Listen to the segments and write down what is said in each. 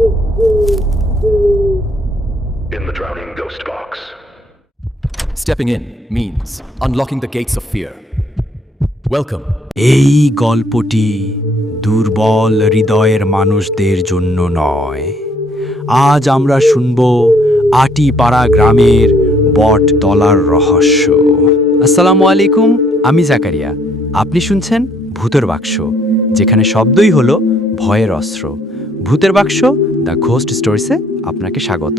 In the drowning ghost box. Stepping in means unlocking the gates of fear. Welcome. এই গল্পটি দুর্বল হৃদয়ের মানুষদের জন্য নয়। আজ আমরা শুনব আটিপাড়া গ্রামের বটতলার রহস্য। আসসালামু আলাইকুম, আমি জাকারিয়া। আপনি শুনছেন ভূতের বাক্স, যেখানে শব্দই হলো ভয়ের অস্ত্র। ভূতের বাক্স দ্য ঘোস্ট স্টোরিসে আপনাকে স্বাগত।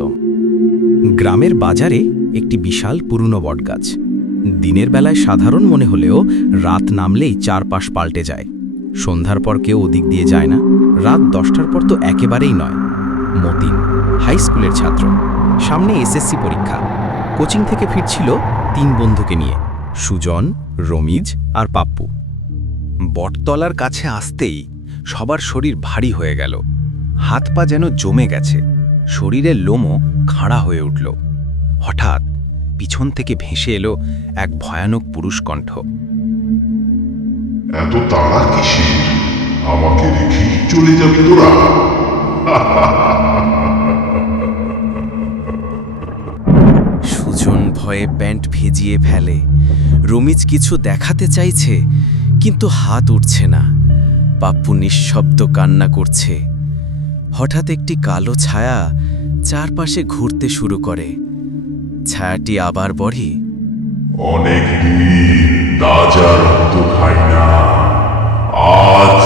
গ্রামের বাজারে একটি বিশাল পুরনো বটগাছ। দিনের বেলায় সাধারণ মনে হলেও রাত নামলেই চারপাশ পাল্টে যায়। সন্ধ্যার পর কেউ ওদিক দিয়ে যায় না, রাত 10টার পর তো একেবারেই নয়। মতিন হাই স্কুলের ছাত্র, সামনে এসএসসি পরীক্ষা। কোচিং থেকে ফিরছিল 3 বন্ধুকে নিয়ে, সুজন, রমিজ আর পাপ্পু। বটতলার কাছে আসতেই সবার শরীর ভারী হয়ে গেল। হাত পা যেন জমে গেছে, শরীরের লোমও খাড়া হয়ে উঠল। হঠাৎ পিছন থেকে ভেসে এলো এক ভয়ানক পুরুষ কণ্ঠ। এত তাড়া কিসের? আমাকে রেখে চলে যাবি তোরা? সুজন ভয়ে প্যান্ট ভিজিয়ে ফেলে। রমিজ কিছু দেখাতে চাইছে, কিন্তু হাত উঠছে না। পাপ্পু নিঃশব্দ কান্না করছে। হঠাৎ একটি কালো ছায়া চারপাশে ঘুরতে শুরু করে। ছায়াটি আবার বড়ি, অনেক দিন তাজা রক্ত খাই না, আজ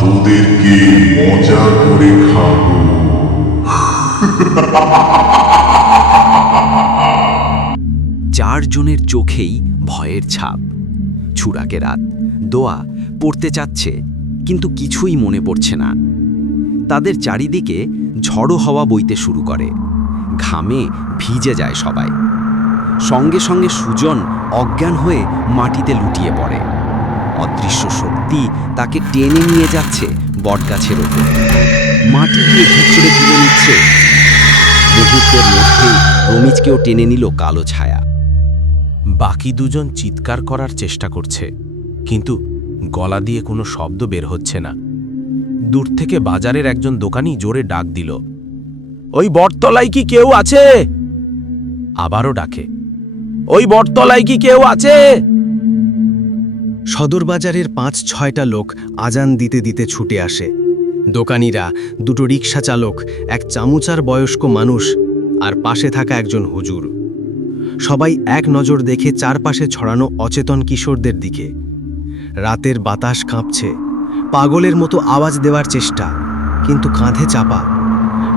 তোদেরকে মজা করে খাবো। 4 জনের চোখেই ভয়ের ছাপ। ছুরাকে রাত, দোয়া পড়তে চাচ্ছে, কিন্তু কিছুই মনে পড়ছে না। তাদের চারিদিকে ঝড়ো হাওয়া বইতে শুরু করে, ঘামে ভিজে যায় সবাই। সঙ্গে সঙ্গে সুজন অজ্ঞান হয়ে মাটিতে লুটিয়ে পড়ে। অদৃশ্য শক্তি তাকে টেনে নিয়ে যাচ্ছে বটগাছের ওপর, মাটি দিয়ে ভিতরে তুলে নিচ্ছে। মুহূর্তের মধ্যেই রমিজকেও টেনে নিল কালো ছায়া। বাকি 2 জন চিৎকার করার চেষ্টা করছে, কিন্তু গলা দিয়ে কোনো শব্দ বের হচ্ছে না। দূর থেকে বাজারের একজন দোকানি জোরে ডাক দিল, ওই বটতলায় কি কেউ আছে? আবারও ডাকে, ওই বটতলায় কি কেউ আছে? সদর বাজারের 5-6টা লোক আজান দিতে দিতে ছুটে আসে। দোকানিরা, 2টো রিক্সা চালক, এক চামুচার বয়স্ক মানুষ আর পাশে থাকা একজন হুজুর। সবাই এক নজর দেখে চারপাশে ছড়ানো অচেতন কিশোরদের দিকে। রাতের বাতাস কাঁপছে, পাগলের মতো আওয়াজ দেওয়ার চেষ্টা, কিন্তু কাঁধে চাপা।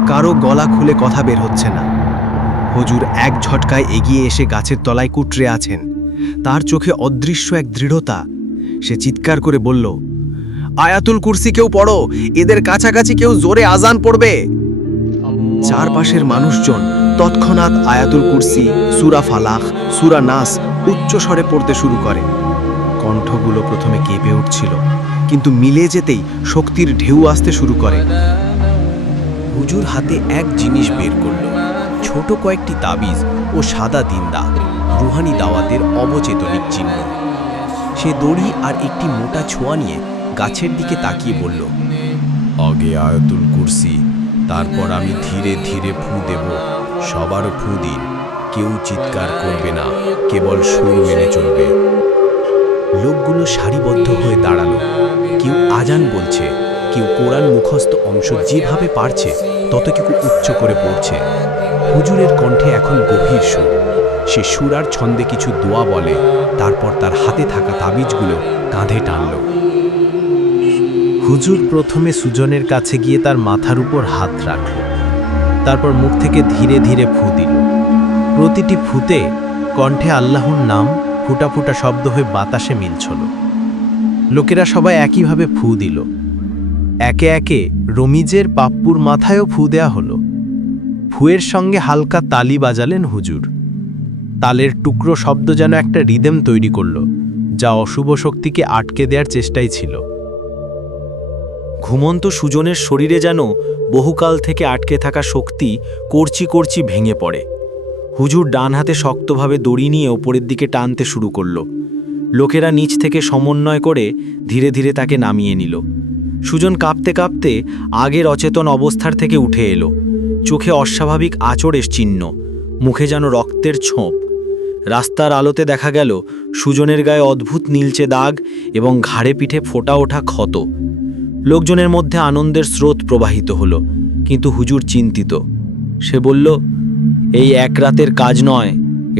কারো গলা খুলে কথা বের হচ্ছে না। হুজুর এক ঝটকায় এগিয়ে এসে গাছের তলায় কুটরে আছেন। তার চোখে অদৃশ্য এক দৃঢ়তা। সে চিৎকার করে বলল, আয়াতুল কুরসি কেউ পড়ো, এদের কাছাকাছি কেউ জোরে আজান পড়বে। চারপাশের মানুষজন তৎক্ষণাৎ আয়াতুল কুরসি, সূরা ফালাক, সূরা নাস উচ্চ স্বরে পড়তে শুরু করে। কণ্ঠগুলো প্রথমে কেঁপে উঠছিল, কিন্তু মিলে যেতেই শক্তির ঢেউ আসতে শুরু করে। হুজুর হাতে এক জিনিস বের করল, ছোট কয়েকটি তাবিজ ও সাদা দিনদা, রুহানি দাওয়াতের অবচেতনিক চিহ্ন। সে দড়ি আর একটি মোটা ছোঁয়া নিয়ে গাছের দিকে তাকিয়ে বলল, আগে আয়াতুল কুরসি, তারপর আমি ধীরে ধীরে ফু দেব। সবার ফু দিন, কেউ চিৎকার করবে না, কেবল সুর মেনে চলবে। লোকগুলো সারিবদ্ধ হয়ে দাঁড়ালো। কেউ আজান বলছে, কেউ কোরআন মুখস্থ অংশ যেভাবে পারছে ততটুকু উচ্চ করে পড়ছে। হুজুরের কণ্ঠে এখন গভীর সুর। সে সুরার ছন্দে কিছু দোয়া বলে, তারপর তার হাতে থাকা তাবিজগুলো কাঁধে টানল। হুজুর প্রথমে সুজনের কাছে গিয়ে তার মাথার উপর হাত রাখল, তারপর মুখ থেকে ধীরে ধীরে ফু দিল। প্রতিটি ফুতে কণ্ঠে আল্লাহর নাম ফুটা ফুটা শব্দ হয়ে বাতাসে মিলছিল। লোকেরা সবাই একইভাবে ফু দিল। একে একে রমিজের, পাপ্পুর মাথায়ও ফু দেয়া হলো। ফুয়ের সঙ্গে হালকা তালি বাজালেন হুজুর। তালের টুকরো শব্দ যেন একটা রিদম তৈরি করল, যা অশুভ শক্তিকে আটকে দেওয়ার চেষ্টাই ছিল। ঘুমন্ত সুজনের শরীরে যেন বহুকাল থেকে আটকে থাকা শক্তি করচি করচি ভেঙে পড়ে। হুজুর ডান হাতে শক্তভাবে দড়ি নিয়ে ওপরের দিকে টানতে শুরু করল। লোকেরা নিচ থেকে সমন্বয় করে ধীরে ধীরে তাকে নামিয়ে নিল। সুজন কাঁপতে কাঁপতে আগের অচেতন অবস্থার থেকে উঠে এলো। চোখে অস্বাভাবিক আঁচড়ের চিহ্ন, মুখে যেন রক্তের ছোপ। রাস্তার আলোতে দেখা গেল সুজনের গায়ে অদ্ভুত নীলচে দাগ এবং ঘাড়ে পিঠে ফোটা ওঠা ক্ষত। লোকজনের মধ্যে আনন্দের স্রোত প্রবাহিত হলো, কিন্তু হুজুর চিন্তিত। সে বলল, এই এক রাতের কাজ নয়,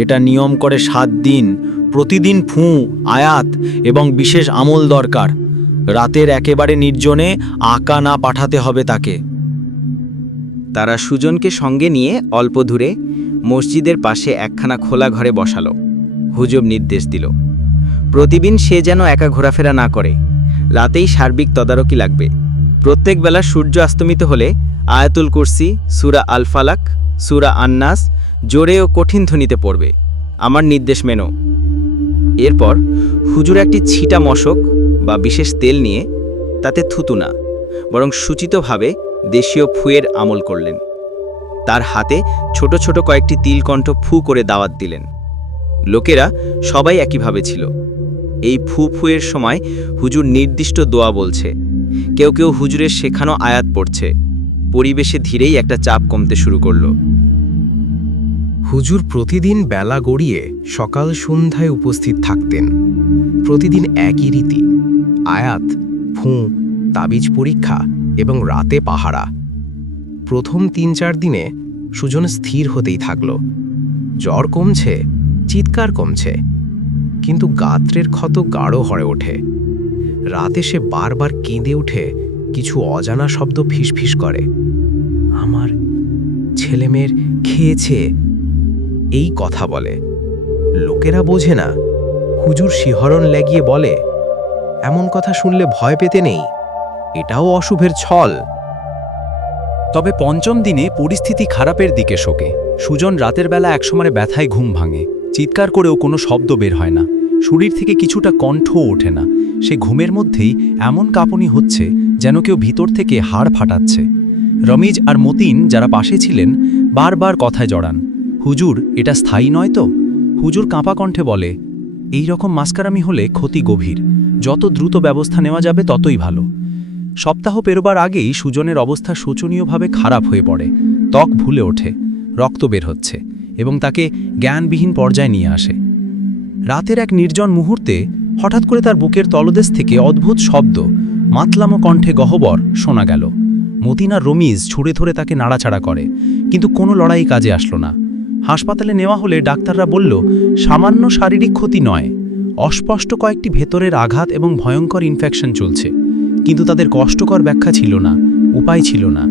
এটা নিয়ম করে 7 দিন, প্রতিদিন ফুঁ, আয়াত এবং বিশেষ আমল দরকার। রাতের একেবারে নির্জনে আঁকা না পাঠাতে হবে তাকে। তারা সুজনকে সঙ্গে নিয়ে অল্প দূরে মসজিদের পাশে একখানা খোলা ঘরে বসালো। হুজুর নির্দেশ দিল, প্রতিদিন সে যেন একা ঘোরাফেরা না করে, রাতেই সার্বিক তদারকি লাগবে। প্রত্যেক বেলা সূর্য অস্তমিত হলে আয়াতুল কুরসি, সূরা আল ফালাক, সূরা আন্নাস জোরে ও কঠিন ধ্বনিতে পড়বে। আমার নির্দেশ মেনো। এরপর হুজুর একটি ছিটা মশক বা বিশেষ তেল নিয়ে তাতে থুতু না, বরং সুচিতভাবে দেশীয় ফুয়ের আমল করলেন। তার হাতে ছোট ছোট কয়েকটি তিলকণ্ঠ ফু করে দাওয়াত দিলেন। লোকেরা সবাই একইভাবে ছিল। এই ফুয়ের সময় হুজুর নির্দিষ্ট দোয়া বলছে, কেউ কেউ হুজুরের শেখানো আয়াত পড়ছে। পরিবেশে ধীরেই একটা চাপ কমতে শুরু করলো। হুজুর প্রতিদিন বেলা গড়িয়ে সকাল সন্ধ্যায় উপস্থিত থাকতেন। প্রতিদিন একই রীতি, আয়াত, ফুঁ, তাবিজ পরীক্ষা এবং রাতে পাহারা। প্রথম 3-4 দিনে সুজন স্থির হতেই থাকল। জ্বর কমছে, চিৎকার কমছে, কিন্তু গাত্রের ক্ষত গাঢ় হয়ে ওঠে। রাতে সে বারবার কেঁদে উঠে কিছু অজানা শব্দ ফিসফিস করে। আমার ছেলেমেয়ের খেয়েছে, এই কথা বলে। লোকেরা বোঝে না। হুজুর শিহরণ লেগিয়ে বলে, এমন কথা শুনলে ভয় পেতে নেই, এটাও অশুভের ছল। তবে 5ম দিনে পরিস্থিতি খারাপের দিকে শোকে। সুজন রাতের বেলা একসময় ব্যথায় ঘুম ভাঙে, চিৎকার করেও কোনো শব্দ বের হয় না, শরীর থেকে কিছুটা কণ্ঠও ওঠে না। সে ঘুমের মধ্যেই এমন কাঁপুনি হচ্ছে যেন কেউ ভিতর থেকে হাড় ফাটাচ্ছে। রমিজ আর মতিন যারা পাশে ছিলেন বারবার কথায় জড়ান, হুজুর এটা স্থায়ী নয় তো? হুজুর কাঁপা কণ্ঠে বলে, এই রকম মাস্কারামি হলে ক্ষতি গভীর, যত দ্রুত ব্যবস্থা নেওয়া যাবে ততই ভালো। সপ্তাহ পেরোবার আগেই সুজনের অবস্থা শোচনীয়ভাবে খারাপ হয়ে পড়ে। ত্বক ভুলে ওঠে, রক্ত বের হচ্ছে এবং তাকে জ্ঞানবিহীন পর্যায়ে নিয়ে আসে। রাতের এক নির্জন মুহূর্তে হঠাৎ করে তার বুকের তলদেশ থেকে অদ্ভুত শব্দ, মাতলামো কণ্ঠে গহ্বর শোনা গেল। মতিন আর রমিজ ছুঁড়ে ধরে তাকে নাড়াচাড়া করে, কিন্তু কোনো লড়াই কাজে আসলো না। হাসপাতালে নেওয়া হলে ডাক্তাররা বলল, সামান্য শারীরিক ক্ষতি নয়, অস্পষ্ট কয়েকটি ভেতরের আঘাত এবং ভয়ঙ্কর ইনফেকশন চলছে। কিন্তু তাদের কষ্টকর ব্যাখ্যা ছিল না, উপায় ছিল না,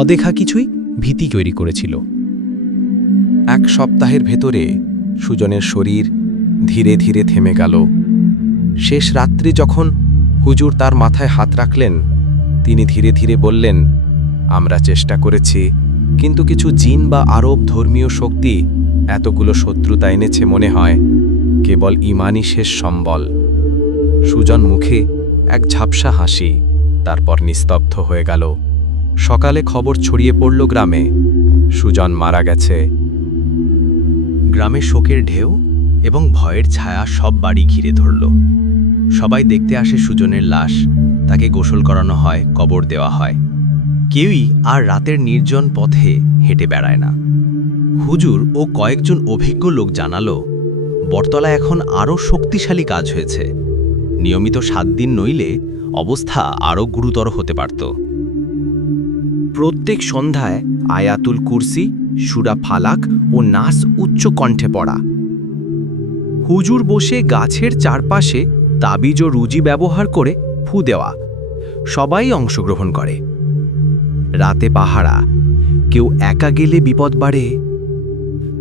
অদেখা কিছুই ভীতি তৈরি করেছিল। 1 সপ্তাহের ভেতরে সুজনের শরীর ধীরে ধীরে থেমে গেল। শেষ রাত্রি যখন হুজুর তার মাথায় হাত রাখলেন, তিনি ধীরে ধীরে বললেন, আমরা চেষ্টা করেছি, কিন্তু কিছু জিন বা আরব ধর্মীয় শক্তি এতগুলো শত্রুতা এনেছে মনে হয়, কেবল ইমানই শেষ সম্বল। সুজন মুখে এক ঝাপসা হাসি, তারপর নিস্তব্ধ হয়ে গেল। সকালে খবর ছড়িয়ে পড়ল গ্রামে, সুজন মারা গেছে। গ্রামে শোকের ঢেউ এবং ভয়ের ছায়া সব বাড়ি ঘিরে ধরল। সবাই দেখতে আসে সুজনের লাশ, তাকে গোসল করানো হয়, কবর দেওয়া হয়। কেউই আর রাতের নির্জন পথে হেঁটে বেড়ায় না। হুজুর ও কয়েকজন অভিজ্ঞ লোক জানালো, বটতলা এখন আরও শক্তিশালী কাজ হয়েছে। নিয়মিত 7 দিন নইলে অবস্থা আরও গুরুতর হতে পারত। প্রত্যেক সন্ধ্যায় আয়াতুল কুরসি, সূরা ফালাক ও নাস উচ্চ কণ্ঠে পড়া। হুজুর বসে গাছের চারপাশে তাবিজ ও রুজি ব্যবহার করে ফু দেওয়া। সবাই অংশগ্রহণ করে। রাতে পাহারা, কেউ একা গেলে বিপদ বাড়ে।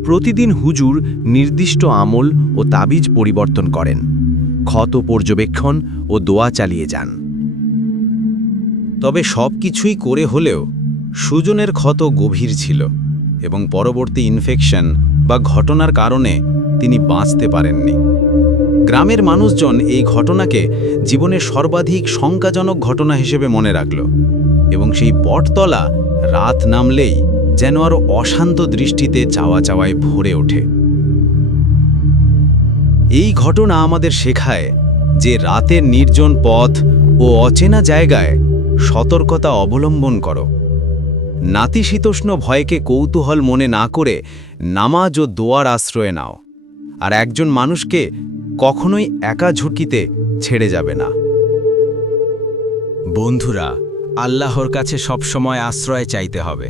প্রতিদিন হুজুর নির্দিষ্ট আমল ও তাবিজ পরিবর্তন করেন, ক্ষত পর্যবেক্ষণ ও দোয়া চালিয়ে যান। তবে সব কিছুই করে হলেও সুজনের ক্ষত গভীর ছিল এবং পরবর্তী ইনফেকশন বা ঘটনার কারণে তিনি বাঁচতে পারেননি। গ্রামের মানুষজন এই ঘটনাকে জীবনের সর্বাধিক শঙ্কাজনক ঘটনা হিসেবে মনে রাখল এবং সেই বটতলা রাত নামলেই যেন আরও অশান্ত দৃষ্টিতে চাওয়া চাওয়ায় ভরে ওঠে। এই ঘটনা আমাদের শেখায় যে রাতের নির্জন পথ ও অচেনা জায়গায় সতর্কতা অবলম্বন করো। নাতিশীতোষ্ণ ভয়কে কৌতূহল মনে না করে নামাজ ও দোয়ার আশ্রয়ে নাও, আর একজন মানুষকে কখনোই একা ঝুঁকিতে ছেড়ে যাবে না। বন্ধুরা, আল্লাহর কাছে সবসময় আশ্রয় চাইতে হবে,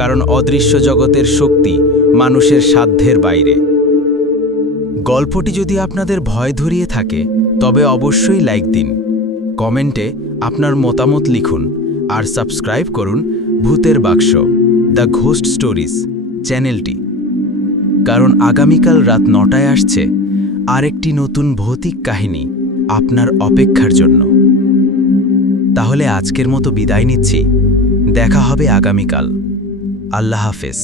কারণ অদৃশ্য জগতের শক্তি মানুষের সাধ্যের বাইরে। গল্পটি যদি আপনাদের ভয় ধরিয়ে থাকে তবে অবশ্যই লাইক দিন, কমেন্টে আপনার মতামত লিখুন আর সাবস্ক্রাইব করুন ভূতের বাক্স দ্য ঘোস্ট স্টোরিজ চ্যানেলটি, কারণ আগামীকাল রাত 9টায় আসছে আরেকটি নতুন ভৌতিক কাহিনী আপনার অপেক্ষার জন্য। তাহলে আজকের মতো বিদায় নিচ্ছি, দেখা হবে আগামীকাল। আল্লাহ হাফেজ।